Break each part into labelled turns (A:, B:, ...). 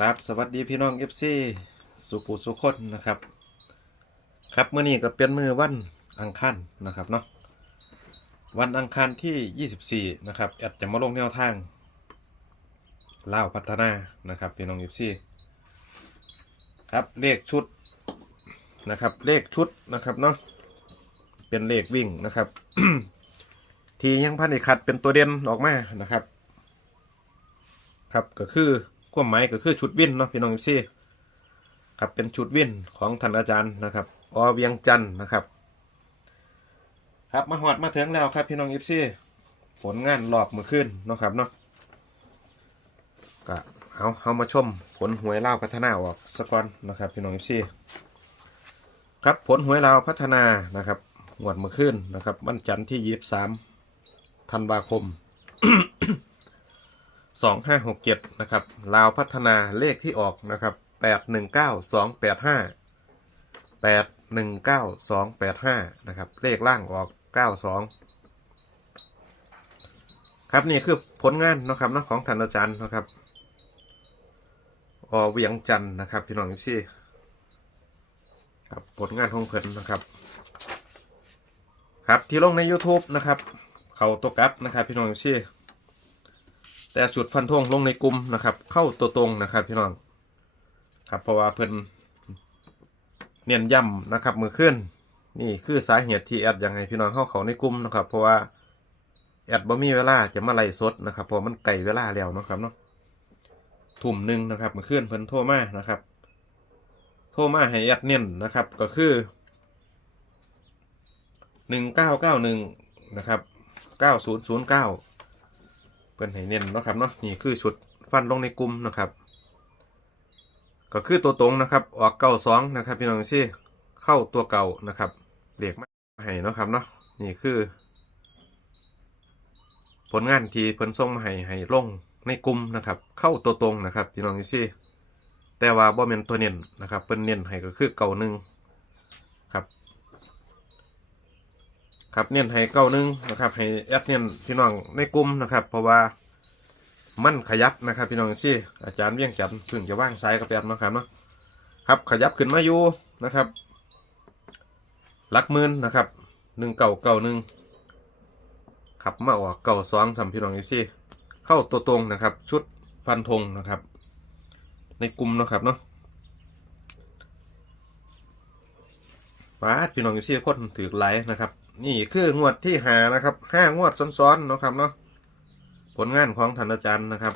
A: ครับ สวัสดีพี่น้อง FC สุขุสุคนนะครับ ครับเมื่อนี้ก็เป็นมือวันอังคารนะครับเนาะวันอังคารที่ 24 นะครับแอดจะมาลงแนวทางเล่าพัฒนานะครับพี่น้อง FC ครับเลขชุดนะครับเลขชุดนะครับเนาะเป็นเลขวิ่งนะครับ ทียังพันอีกขัดเป็นตัวเด่นออกมานะครับ ครับก็คือ ความหมายก็คือชุดวินเนาะพี่น้องซี่ครับเป็นชุดวินของท่านอาจารย์นะครับอเวียงจันทร์นะครับ ครับมาหอดมาถึงแล้วครับพี่น้องยิปซี่ผลงานรอบมือขึ้นเนาะครับเนาะก็เอาเอามาชมผลหวยเล่าพัฒนาออกสกอนนะครับพี่น้องยิปซี่ครับผลหวยเล่าพัฒนานะครับงวดมือขึ้นนะครับวันจันทร์ที่ยี่สามธันวาคม สองห้าหกเจ็ดนะครับ ลาวพัฒนาเลขที่ออกนะครับแปดหนึ่งเก้าสองแปดห้าแปดหนึ่งเก้าสองแปดห้านะครับ เลขล่างออกเก้าสองครับนี่คือผลงานนะครับนะของท่านอาจารย์นะครับอเวียงจันทร์นะครับพี่น้องที่ครับผลงานของเพิ่นนะครับ ครับที่ลงใน YouTube นะครับ เขาตกอัพนะครับพี่น้องที่ แต่จุดฟันธงลงในกลุ่มนะครับ เข้าตัวตรงนะครับพี่น้องครับเพราะว่าเพิ่นเน้นย้ำนะครับมือขึ้นนี่คือสาเหตุที่แอดยังไงพี่น้องเข้าเขาในกลุ่มนะครับ เพราะว่าแอดบ่มีเวลาจะมาไล่สดนะครับเพราะมันไก่เวลาแล้วนะครับเนาะทุ่มหนึ่งนะครับมือขึ้นเพิ่นโทรมานะครับ โทรมาให้แอดเน้นนะครับ ก็คือหนึ่งเก้าเก้าหนึ่งนะครับเก้าศูนย์ศูนย์เก้า เพิ่นให้เน้นนะครับเนาะนี่คือชุดฟันลงในกลุ่มนะครับ ก็คือตัวตรงนะครับ ออกเก้าสองนะครับพี่น้องซี่เข้าตัวเก่านะครับเรียกมาให้เนาะครับเนาะนี่คือ ผลงานที่เพิ่นส่งมาให้ให้ลงในกลุ่มนะครับ เข้าตัวตรงนะครับพี่น้องซี่แต่ว่าบ่แม่นตัวเน้นนะครับเพิ่นเน้นให้ก็คือเก่าหนึ่งครับ ครับเน้นให้เก้าหนึ่งนะครับให้แอดเน้นพี่น้องในกลุ่มนะครับ เพราะว่ามันขยับนะครับ พี่น้องซี่อาจารย์เวียงจันทร์เพิ่งจะว่างสายกับแอดนะครับเนาะครับขยับขึ้นมาอยู่นะครับลักหมื่นนะครับหนึ่งเก่าเก่าหนึ่งครับมาออกเก่าสองสามพี่น้องซี่เข้าตัวตรงนะครับ ชุดฟันธงนะครับ ในกลุ่มนะครับเนาะป้าพี่น้องซี่คนถือไลน์นะครับ นี่คืองวดที่หานะครับห้างวดซ้อนๆนะครับเนาะผลงานของท่านอาจารย์นะครับ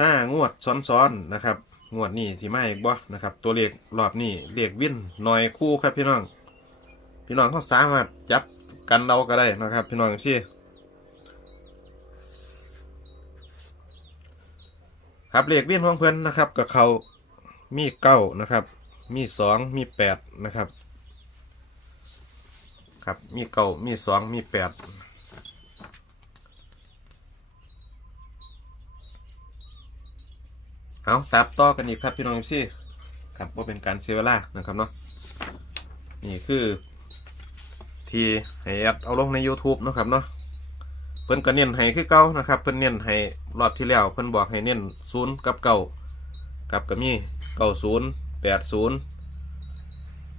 A: ห้างวดซ้อนๆนะครับ งวดนี้ที่ไม่อีกบ่นะครับ ตัวเลขรอบนี้เลขวิ่นหน่อยคู่ครับพี่น้อง พี่น้องเขาสามารถจับกันเราก็ได้นะครับ พี่น้องที่ครับเลขวิ่นของเพื่อนนะครับกับเขามีเก้านะครับ มีสองมีแปดนะครับ ครับ มีเก้ามีสองมีแปดเอาตามต่อกันอีกครับพี่น้องซี่ครับว่าเป็นการเสียเวลานะครับเนาะนี่คือ ที่ให้แอดเอาลงใน YouTube นะครับเนาะเพิ่นก็เน้นให้คือเก่านะครับ เพิ่นเน้นให้รอบที่แล้วเพิ่นบอกให้เน้นศูนย์กับเก่ากับก็มีเก้าศูนย์แปดศูนย์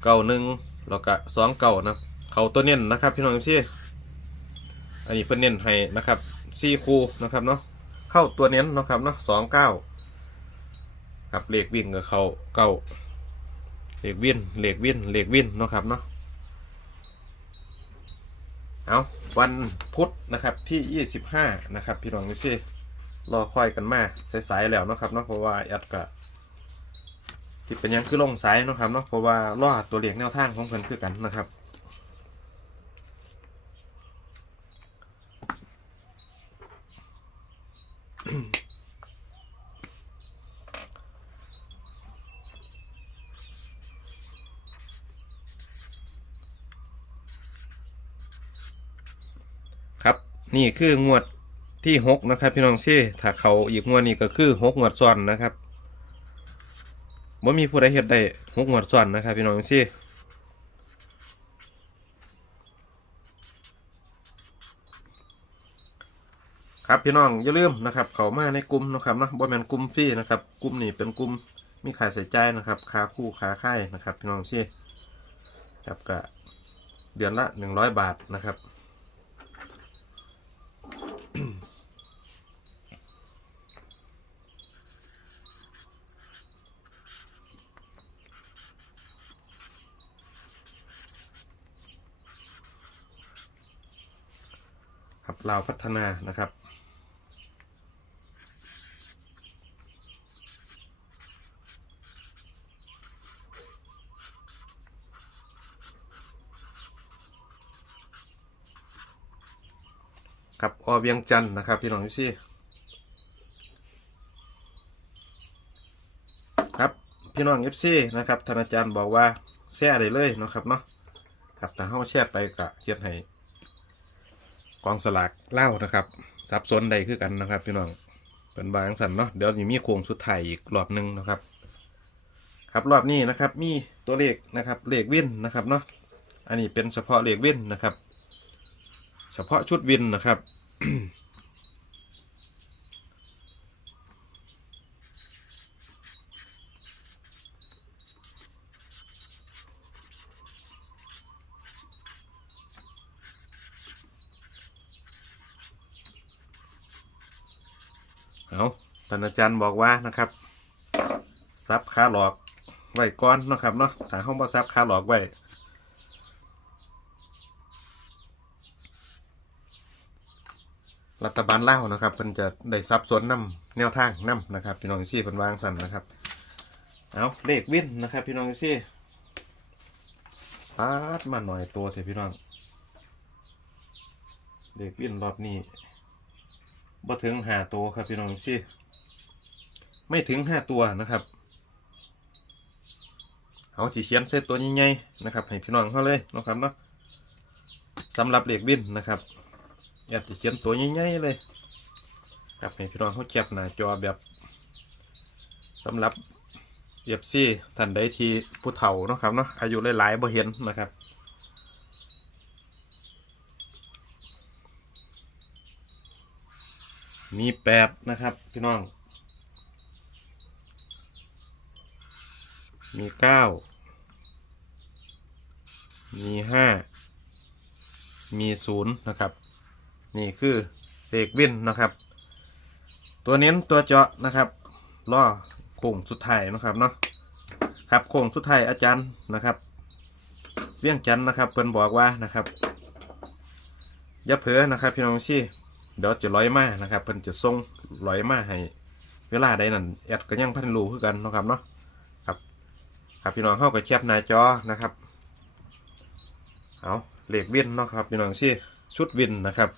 A: เก้าหนึ่งแล้วก็สองเก้านะ เขาตัวเน้นนะครับพี่น้องที่อันนี้เพิ่นเน้นให้นะครับสี่คูนะครับเนาะเข้าตัวเน้นนะครับเนาะสองเก้าครับเลขวิ่งกับเขาเก้าเลขวิ่นเลขวิ่นเลขวินเนะครับเนาะเอาวันพุธนะครับที่ยี่สิบห้านะครับ พี่น้องที่รอคอยกันมาสายๆแล้วนะครับเนาะเพราะว่าแอดก็ที่เป็นยังคือลงสายนะครับเนาะเพราะว่ารอตัวเลขแนวทางของเพิ่นคือกันนะครับ ครับนี่คืองวดที่หกนะครับ พี่น้องซี่ถ้าเขาอีกงวดนี้ก็คือหกงวดซ้อนนะครับว่ามีผู้ใดเฮ็ดได้หกงวดซ้อนนะครับ พี่น้องซี่ ครับพี่น้องอย่าลืมนะครับเขามาในกลุ่มนะครับนะบ่แมนกลุ่มฟรีนะครับกลุ่มนี้เป็นกลุ่มมีขายใส่ใจนะครับค่าคู่ค่าค่ายนะครับพี่น้องซี่ครับก็เดือนละหนึ่งร้อยบาทนะครับ ลาวพัฒนานะครับ กับอเวียงจันนะครับพี่น้องทุกที่ครับพี่น้องเอฟซีนะครับท่านาจารย์บอกว่าแช่ได้เลยนะครับเนาะครับแต่เขาแช่ไปกะเทียดให้ กองสลากเล่านะครับซับซ้อนใดคือกันนะครับพี่น้องเป็นบางสันเนาะเดี๋ยวจะมีโค้งสุดท้ายอีกรอบหนึ่งนะครับ ครับรอบนี้นะครับมีตัวเลขนะครับเลขวินนะครับเนาะอันนี้เป็นเฉพาะเลขวินนะครับ เฉพาะชุดวินนะครับ เอา ท่านอาจารย์บอกว่านะครับซับขาหลอกไว้ก่อนนะครับเนาะถ้าห้องบ่ซับขาหลอกไว้รัฐบาลเล่านะครับเพิ่นจะได้ซับสนนำแนวทางนำนะครับพี่น้องซี่เพิ่นวางสั่นนะครับเอาเลขวินนะครับ พี่น้องซี่ปาดมาหน่อยตัวเถอะพี่น้องเลขวินรอบนี้บ่ถึงหาตัวครับพี่น้องสิ ไม่ถึงห้าตัวนะครับเอาจีเขียนเซตตัวใหญ่ๆนะครับ ให้พี่น้องเขาเลยนะครับเนาะสำหรับเหล็กวินนะครับอยากจะเขียนตัวใหญ่ๆเลยครับให้พี่น้องเขาแคปหน้าจอแบบสำหรับเอฟซีท่านใดที่ผู้เฒ่านะครับเนาะอายุหลายๆบ่เห็นนะครับมีแปดนะครับพี่น้อง มีเก้ามีห้ามีศูนย์นะครับ นี่คือเลขวินนะครับ ตัวเน้นตัวเจาะนะครับล่อโค้งสุดท้ายนะครับเนาะครับโค้งสุดท้ายอาจารย์นะครับเวียงจันนะครับเพิ่นบอกว่านะครับอย่าเผลอนะครับพี่น้องชี่เดี๋ยวจะร้อยมานะครับเพิ่นจะส่งร้อยมาให้ เวลาใดนั่นแอดก็ยังพันรู้คือกันนะครับเนาะ ครับพี่น้องเข้ากับแคปหน้าจอนะครับ เอาเลขวินเนาะครับพี่น้องสิชุดวินนะครับ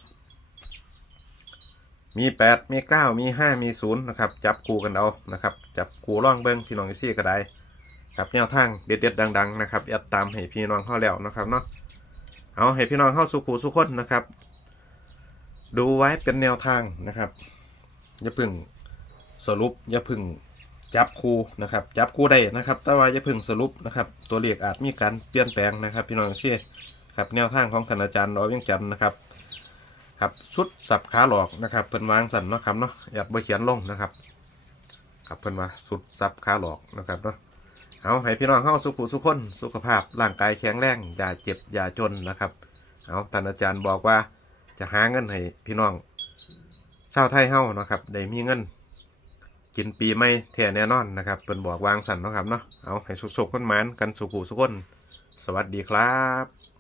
A: มี 8 มี 9 มี 5 มี 0 นะครับ จับคู่กันเอานะครับ จับคู่ร่องเบิ้งพี่น้องซี่ก็ได้ครับแนวทางเด็ดๆดัง ๆ นะครับแอดตามให้พี่น้องเข้าแล้วนะครับเนาะเอาให้พี่น้องเข้าสุขูสุขคนนะครับ ดูไว้เป็นแนวทางนะครับอย่าเพึ่งสรุปอย่าเพึ่ง จับคู่นะครับ จับคู่ได้นะครับ แต่ว่าอย่าเพึ่งสรุปนะครับ ตัวเลขอาจมีการเปลี่ยนแปลงนะครับ พี่น้องเชื่อครับแนวทางของธนาจารย์ร้อยยังจันนะครับครับชุดสับขาหลอกนะครับเพิ่นวางสันเนาะครับเนาะอยากไปเขียนลงนะครับครับเพิ่นว่าสุดสับขาหลอกนะครับเนาะเอาให้พี่น้องเข้าสุขุสุขคนสุขภาพร่างกายแข็งแรงอย่าเจ็บอย่าจนนะครับเอาท่านอาจารย์บอกว่าจะหาเงินให้พี่น้องชาวไทยเฮานะครับได้มีเงิน กินปีไม่แท้แน่นอนนะครับเปิ่นบอกวางสันเนาะครับเนาะเอาให้สุกๆคนมันกันสุกูสุกคนสวัสดีครับ